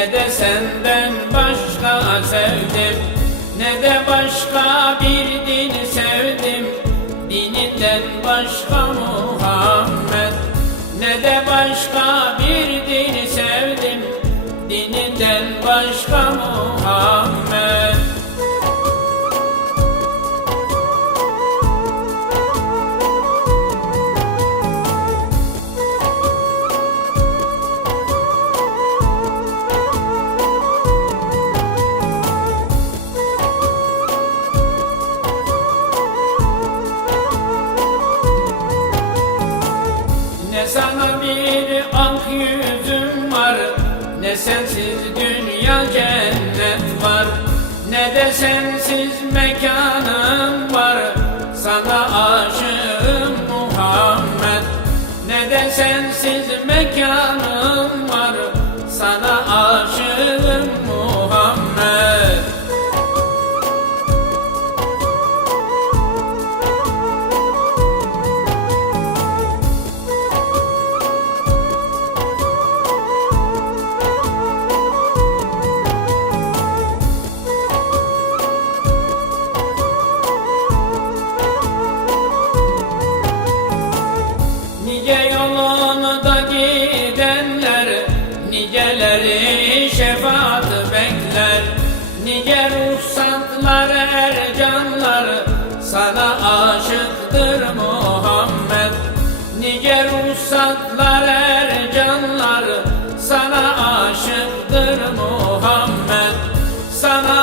Ne de senden başka sevdim Ne de başka bir dini sevdim. Dininden başka Muhammed Ne de başka sana bir ak yüzüm var. Ne sensiz dünya cennet var. Ne de sensiz mekanım var. Sana Niceleri şefaat bekler. Nice ruhsatlar ercanlar Sana aşıktır Muhammed. Nice ruhsatlar ercanlar Sana aşıktır Muhammed. Sana